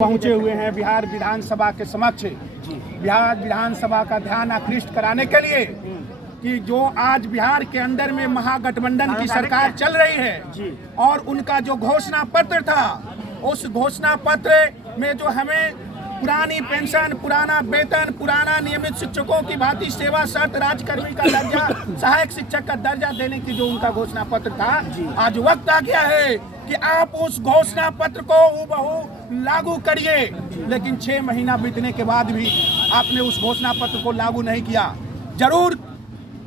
पहुंचे हुए हैं बिहार विधानसभा के समक्ष। बिहार विधानसभा का ध्यान आकृष्ट कराने के लिए कि जो आज बिहार के अंदर में महागठबंधन की सरकार चल रही है और उनका जो घोषणा पत्र था, उस घोषणा पत्र में जो हमें पुरानी पेंशन, पुराना वेतन, पुराना नियमित शिक्षकों की भांति सेवा शर्त, राजकर्मी का दर्जा, सहायक शिक्षक का दर्जा देने की जो उनका घोषणा पत्र था, आज वक्त आ गया है कि आप उस घोषणा पत्र को हूबहू लागू करिए। लेकिन 6 महीना बीतने के बाद भी आपने उस घोषणा पत्र को लागू नहीं किया। जरूर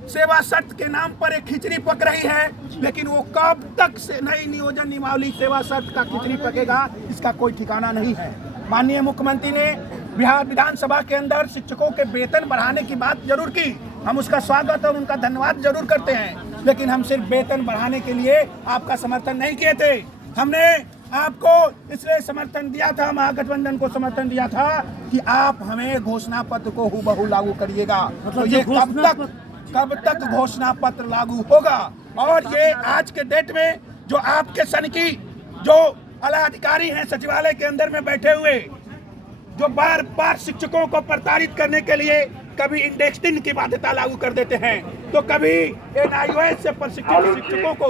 सेवा शर्त के नाम पर एक खिचड़ी पक रही है, लेकिन वो कब तक से नई नियोजन नियमावली सेवा शर्त का खिचड़ी पकेगा, इसका कोई ठिकाना नहीं है। माननीय मुख्यमंत्री ने बिहार विधानसभा के अंदर शिक्षकों के वेतन बढ़ाने की बात जरूर की, हम उसका स्वागत और उनका धन्यवाद जरूर करते हैं, लेकिन हम सिर्फ वेतन बढ़ाने के लिए आपका समर्थन नहीं किए थे। हमने आपको इसलिए समर्थन दिया था, महागठबंधन को समर्थन दिया था कि आप हमें घोषणा पत्र को हूबहू लागू करिएगा। तो ये कब तक घोषणा पत्र लागू होगा? और ये आज के डेट में जो आपके सन की जो आला अधिकारी हैं सचिवालय के अंदर में बैठे हुए, जो बार बार शिक्षकों को प्रताड़ित करने के लिए कभी इंडेक्स 3 की बाध्यता लागू कर देते हैं, तो कभी NIOS से प्रशिक्षित शिक्षकों को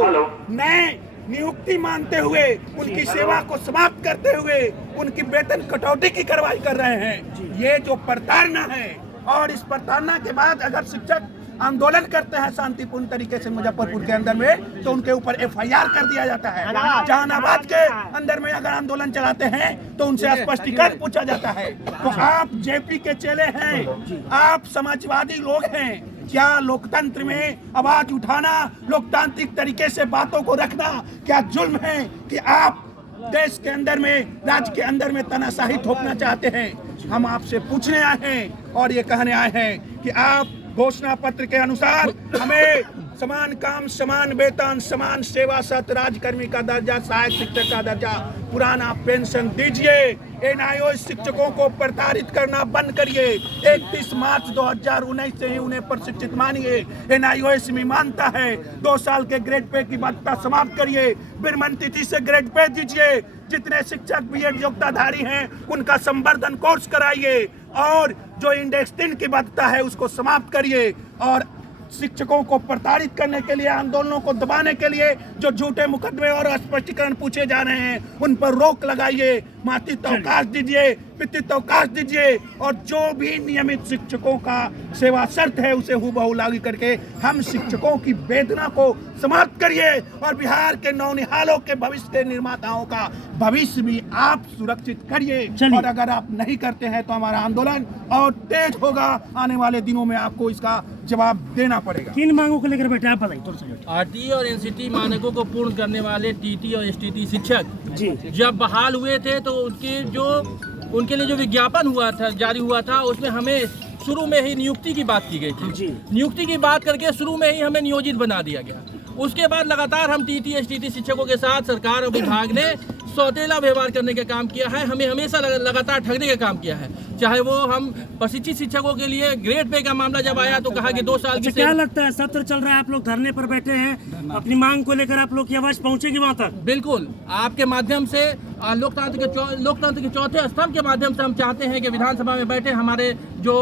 नए नियुक्ति मानते हुए उनकी सेवा को समाप्त करते हुए उनकी वेतन कटौती की कार्रवाई कर रहे हैं। ये जो प्रताड़ना है, और इस प्रताड़ना के बाद अगर शिक्षक आंदोलन करते हैं शांतिपूर्ण तरीके से मुजफ्फरपुर के अंदर में, तो उनके ऊपर FIR कर दिया जाता है। जहानाबाद के अंदर में अगर आंदोलन चलाते हैं तो उनसे स्पष्टीकरण पूछा जाता है। तो आप JP के चेले हैं, आप समाजवादी लोग हैं, क्या लोकतंत्र में आवाज उठाना, लोकतांत्रिक तरीके से बातों को रखना क्या जुल्म है कि आप देश के अंदर में, राज्य के अंदर में तानाशाही थोपना चाहते हैं? हम आपसे पूछने आए हैं और ये कहने आए हैं कि आप घोषणा पत्र के अनुसार हमें समान काम, समान वेतन, समान सेवा शर्त, राजकर्मी का दर्जा, सहायक शिक्षक का दर्जा, पुराना पेंशन दीजिए। NIOS शिक्षकों को प्रताड़ित करना बंद करिए। 31 मार्च 2019 से ही उन्हें प्रशिक्षित मानिए। NIOS में मानता है 2 साल के ग्रेड पे की बाध्यता समाप्त करिए। विरमण तिथि से ग्रेड पे दीजिए। जितने शिक्षक BEd योग्यताधारी हैं उनका संवर्धन कोर्स कराइए, और जो इंडेक्स 3 की बाध्यता है उसको समाप्त करिए। और शिक्षकों को प्रताड़ित करने के लिए, आंदोलनों को दबाने के लिए जो झूठे मुकदमे और स्पष्टीकरण पूछे जा रहे हैं, उन पर रोक लगाइए। मातृत्व अवकाश दीजिए, पितृत्व अवकाश दीजिए, और जो भी नियमित शिक्षकों का सेवा शर्त है उसे हूबहू लागू करके हम शिक्षकों की वेदना को समाप्त करिए, और बिहार के नौनिहालों के भविष्य के निर्माताओं का भविष्य भी आप सुरक्षित करिए। और अगर आप नहीं करते हैं तो हमारा आंदोलन और तेज होगा। आने वाले दिनों में आपको इसका जवाब देना पड़ेगा। किन मांगों को लेकर बैठे आप बताइए। RT और NCT मानकों को पूर्ण करने वाले TT और STT शिक्षक जब बहाल हुए थे तो उनके लिए जो विज्ञापन हुआ था, जारी हुआ था, उसमें हमें शुरू में ही नियुक्ति की बात की गई थी। नियुक्ति की बात करके शुरू में ही हमें नियोजित बना दिया गया। उसके बाद लगातार हम TT STT शिक्षकों के साथ सरकार और विभाग ने सौतेला व्यवहार करने का काम किया है। हमें हमेशा लगातार ठगने का काम किया है। चाहे वो हम प्रशिक्षित शिक्षकों के लिए ग्रेड पे का मामला जब आया तो कहा कि 2 साल की। क्या लगता है, सत्र चल रहा है, आप लोग धरने पर बैठे हैं, अपनी मांग को लेकर आप लोग की आवाज पहुंचेगी वहां तक? बिल्कुल, आपके माध्यम से लोकतंत्र के चौथे स्तंभ के माध्यम से हम चाहते हैं कि विधानसभा में बैठे हमारे जो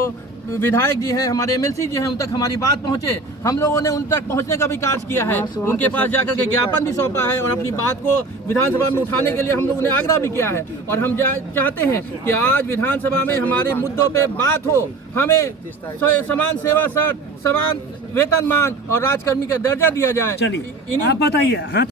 विधायक जी हैं, हमारे MLC जी हैं, उन तक हमारी बात पहुंचे। हम लोगों ने उन तक पहुंचने का भी कार्य किया है, उनके पास जाकर के ज्ञापन भी सौंपा है, और अपनी बात को विधानसभा में उठाने के लिए हम लोगों ने आग्रह भी किया है। और हम चाहते हैं कि आज विधानसभा में हमारे मुद्दों पे बात हो। हमें समान सेवा शर्त, समान वेतनमान और राजकर्मी का दर्जा दिया जाए। चलिए आप बताइए।